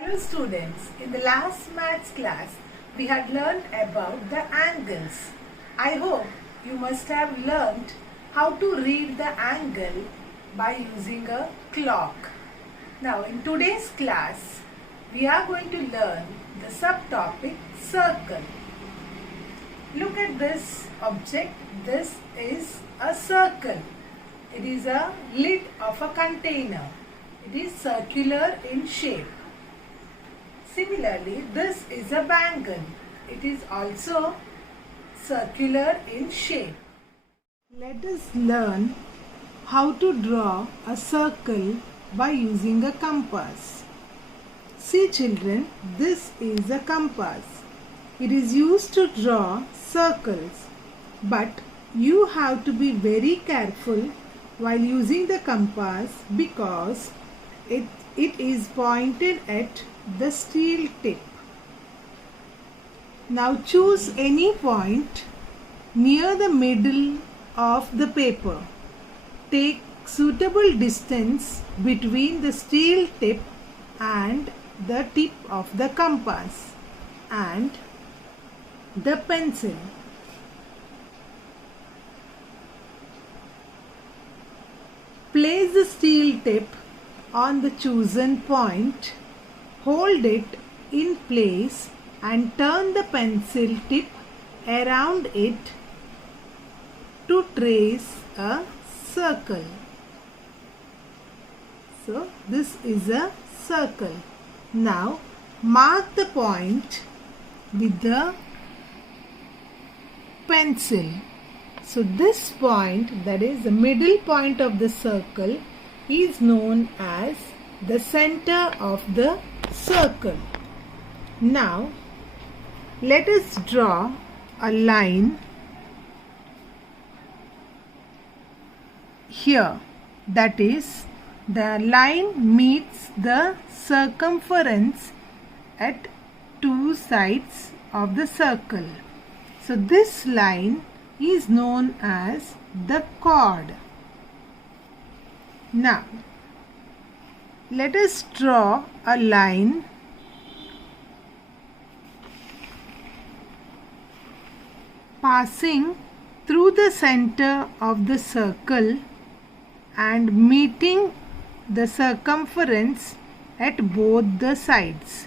Hello students, in the last maths class we had learned about the angles. I hope you must have learned how to read the angle by using a clock. Now in today's class we are going to learn the subtopic circle. Look at this object. This is a circle. It is a lid of a container. It is circular in shape. Similarly, this is a bangle. It is also circular in shape. Let us learn how to draw a circle by using a compass. See children, this is a compass. It is used to draw circles, but you have to be very careful while using the compass because it is pointed at the steel tip. Now choose any point near the middle of the paper. Take suitable distance between the steel tip and the tip of the compass and the pencil. Place the steel tip on the chosen point. Hold it in place and turn the pencil tip around it to trace a circle. So this is a circle. Now mark the point with the pencil. So this point, that is the middle point of the circle, is known as the center of the circle. Now let us draw a line here. That is, the line meets the circumference at two sides of the circle. So this line is known as the chord. Now let us draw a line passing through the center of the circle and meeting the circumference at both the sides.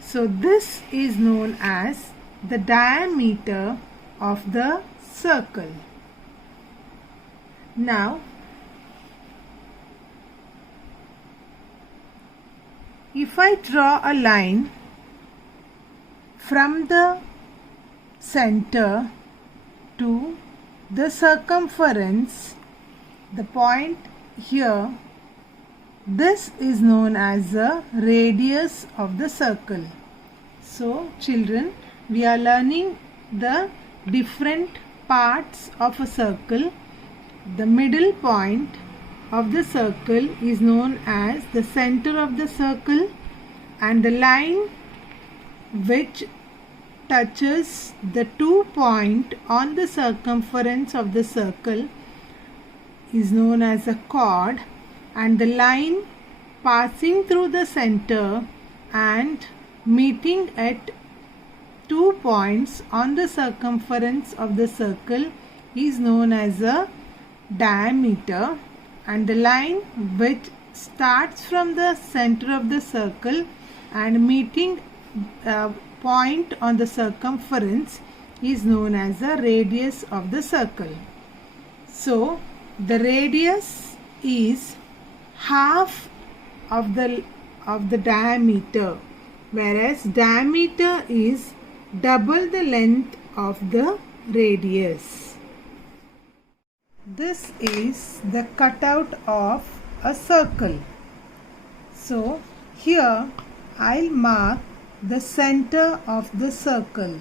So this is known as the diameter of the circle. Now if I draw a line from the center to the circumference, the point here, this is known as the radius of the circle. So children, we are learning the different parts of a circle. The middle point of the circle is known as the center of the circle, and the line which touches the two points on the circumference of the circle is known as a chord, and the line passing through the center and meeting at 2 points on the circumference of the circle is known as a diameter, and the line which starts from the center of the circle and meeting a point on the circumference is known as the radius of the circle. So the radius is half of the diameter, whereas diameter is double the length of the radius. This is the cutout of a circle. So here I'll mark the center of the circle.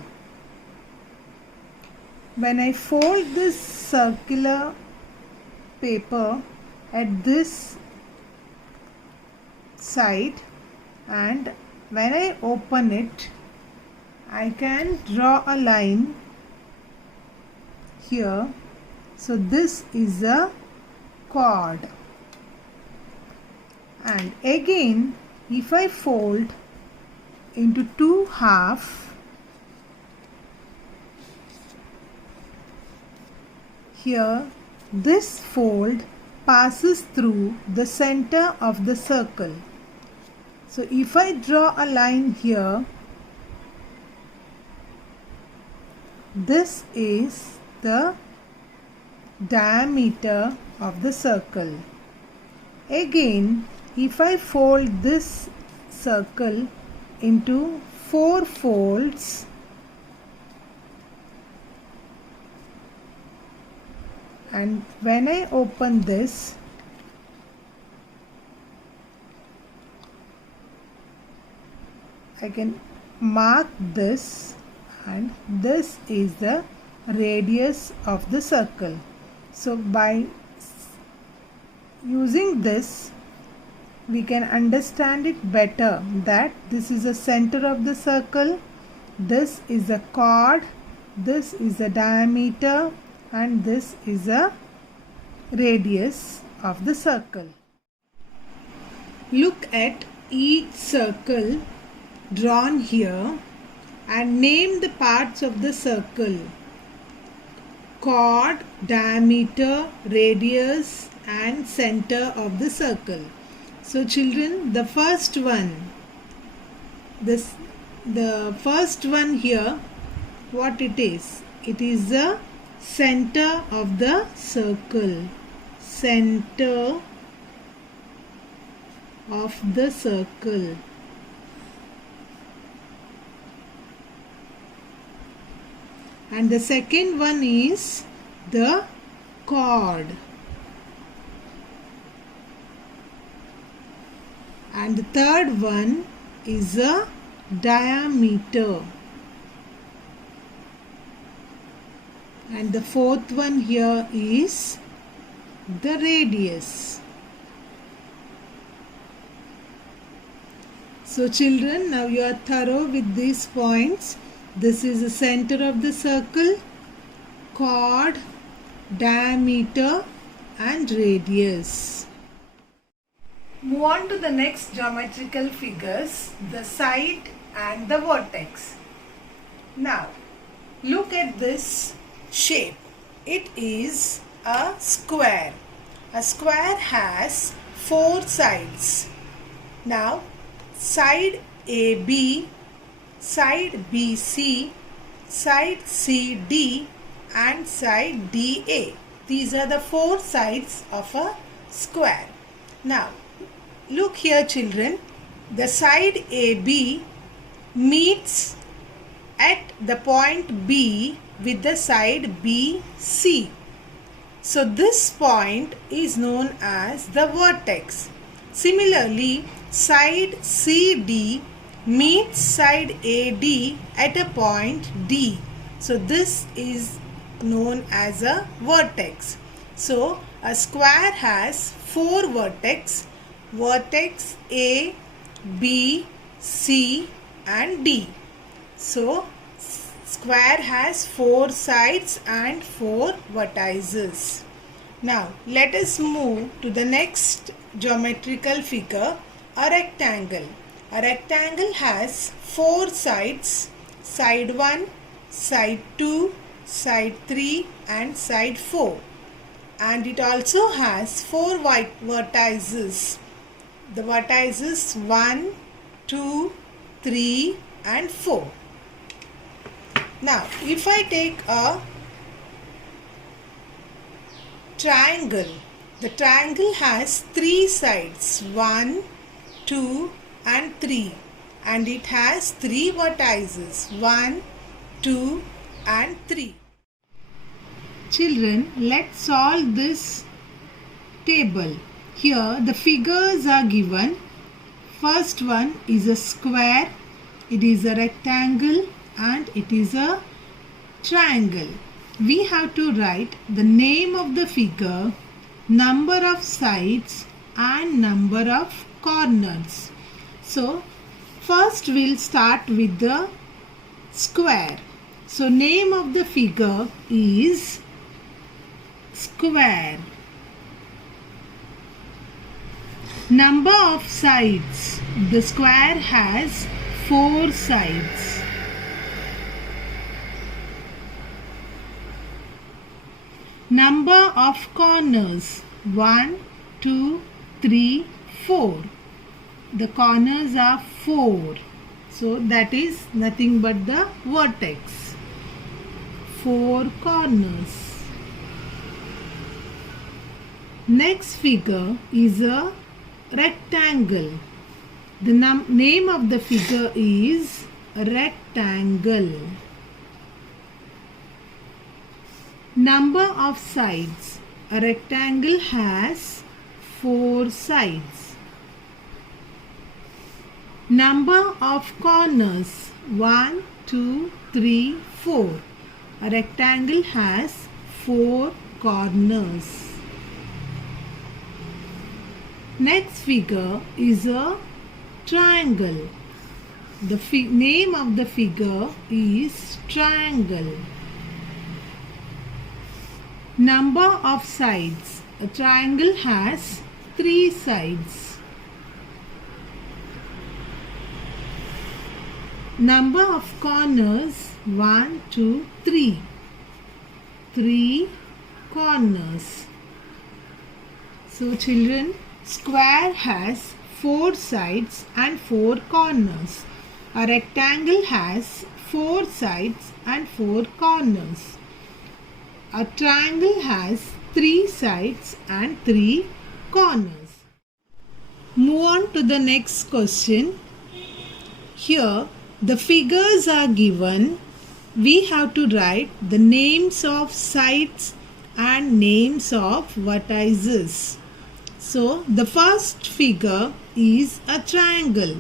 When I fold this circular paper at this side and when I open it, I can draw a line here. So this is a chord. And again, if I fold into two halves. Here, this fold passes through the center of the circle. So if I draw a line here, this is the diameter of the circle. Again, if I fold this circle into 4 folds, and when I open this, I can mark this, and this is the radius of the circle. So by using this, we can understand it better that this is the center of the circle, this is the chord, this is the diameter, and this is the radius of the circle. Look at each circle drawn here and name the parts of the circle: chord, diameter, radius, and center of the circle. So children, the first one here, what it is? It is the center of the circle. Center of the circle. And the second one is the chord. And the third one is the diameter. And the fourth one here is the radius. So children, now you are thorough with these points. This is the center of the circle, chord, diameter, and radius. Move on to the next geometrical figures, the side and the vertex. Now, look at this shape. It is a square. A square has 4 sides. Now, side AB, side BC, side CD, and side DA. These are the 4 sides of a square. Now, look here children, the side AB meets at the point B with the side BC. So this point is known as the vertex. Similarly, side CD meets side AD at a point D. So this is known as a vertex. So a square has 4 vertex. Vertex A, B, C, and D. So square has 4 sides and 4 vertices. Now let us move to the next geometrical figure, a rectangle. A rectangle has 4 sides, side 1, side 2, side 3, and side 4. And it also has 4 vertices. The vertices 1, 2, 3, and 4. Now, if I take a triangle, the triangle has 3 sides, 1, 2, and 3, and it has 3 vertices, 1, 2, and 3. Children, let's solve this table. Here the figures are given. First one is a square, it is a rectangle, and it is a triangle. We have to write the name of the figure, number of sides, and number of corners. So first we'll start with the square. So name of the figure is square. Number of sides. The square has 4 sides. Number of corners: 1, 2, 3, 4. The corners are 4. So that is nothing but the vertex. 4 corners. Next figure is a rectangle. The name of the figure is rectangle. Number of sides. A rectangle has 4 sides. Number of corners: 1, 2, 3, 4. A rectangle has 4 corners. Next figure is a triangle. The name of the figure is triangle. Number of sides. A triangle has 3 sides. Number of corners: 1, 2, 3. 3 corners. So children, square has 4 sides and 4 corners. A rectangle has 4 sides and 4 corners. A triangle has 3 sides and 3 corners. Move on to the next question. Here the figures are given. We have to write the names of sides and names of vertices. So the first figure is a triangle.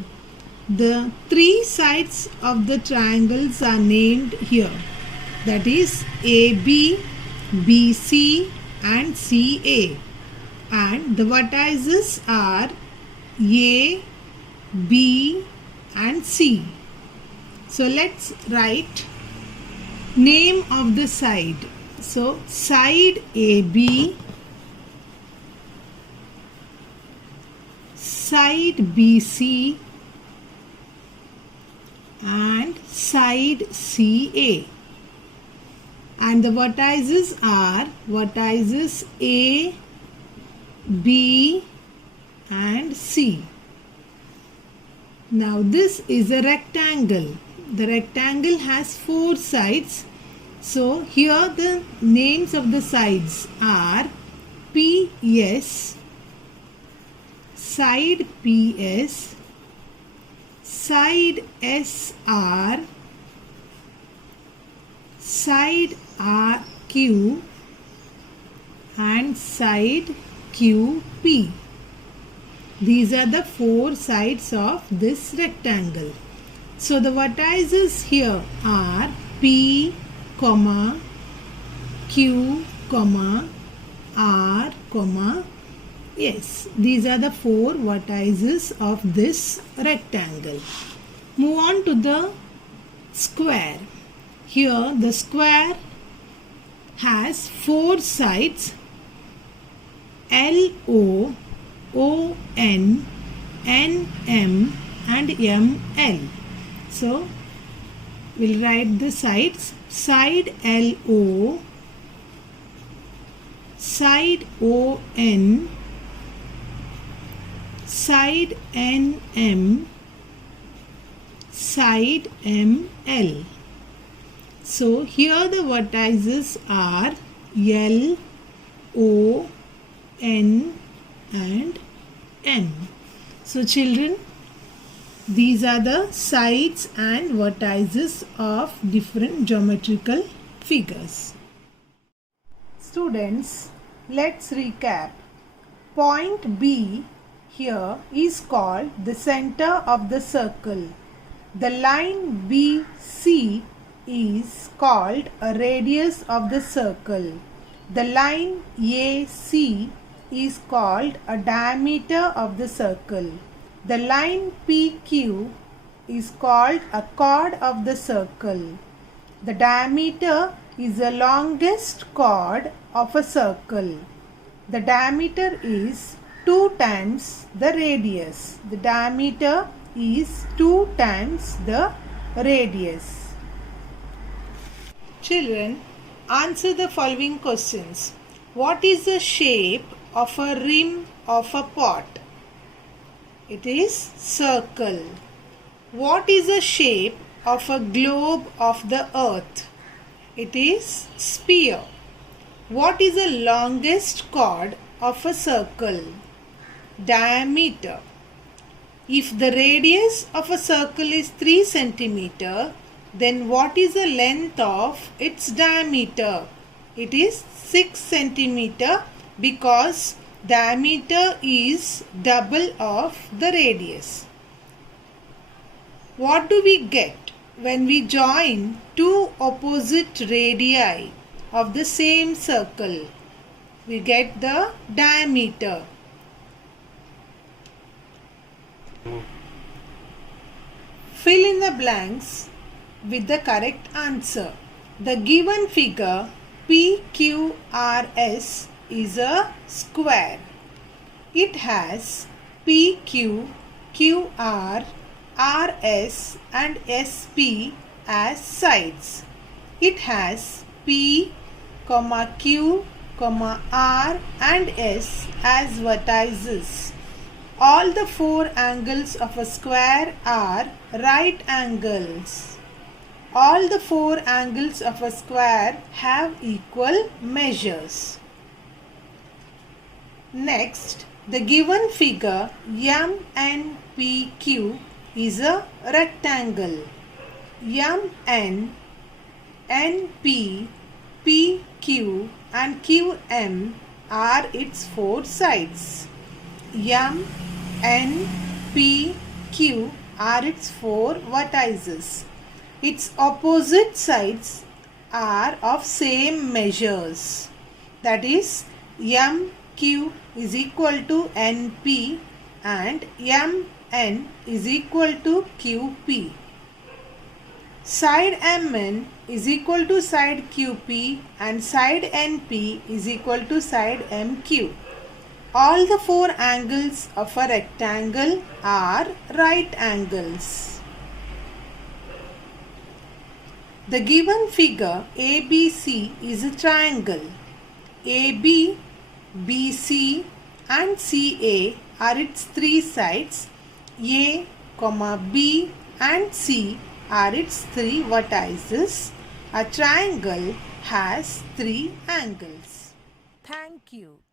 The 3 sides of the triangles are named here. That is AB, BC and CA. And the vertices are A, B and C. So let's write name of the side. So side AB, side BC and side CA. And the vertices are vertices A, B and C. Now this is a rectangle. The rectangle has 4 sides. So here the names of the sides are PS, side PS, side SR, side RQ and side QP. These are the 4 sides of this rectangle. So the vertices here are P, Q, R, S. These are the 4 vertices of this rectangle. Move on to the square. Here the square has 4 sides: LO, ON, NM and ML. So we'll write the sides. Side LO, side ON, side NM, side ML. So here the vertices are L, O, N and N. So children, these are the sides and vertices of different geometrical figures. Students, let's recap. Point B here is called the center of the circle. The line BC is called a radius of the circle. The line AC is called a diameter of the circle. The line PQ is called a chord of the circle. The diameter is the longest chord of a circle. The diameter is 2 times the radius. The diameter is 2 times the radius. Children, answer the following questions. What is the shape of a rim of a pot? It is circle. What is the shape of a globe of the earth? It is sphere. What is the longest chord of a circle? Diameter. If the radius of a circle is 3 cm, then what is the length of its diameter? It is 6 cm because diameter is double of the radius. What do we get when we join two opposite radii of the same circle? We get the diameter. Fill in the blanks with the correct answer. The given figure PQRS is a square. It has PQ, QR, RS and SP as sides. It has P, Q, R and S as vertices. All the 4 angles of a square are right angles. All the 4 angles of a square have equal measures. Next, the given figure MNPQ is a rectangle. MN, NP, PQ and QM are its 4 sides. M, N, P, Q are its 4 vertices. Its opposite sides are of same measures. That is, MQ is equal to NP and MN is equal to QP. Side MN is equal to side QP and side NP is equal to side MQ. All the 4 angles of a rectangle are right angles. The given figure ABC is a triangle. AB, BC and CA are its 3 sides. A, B and C are its 3 vertices. A triangle has 3 angles. Thank you.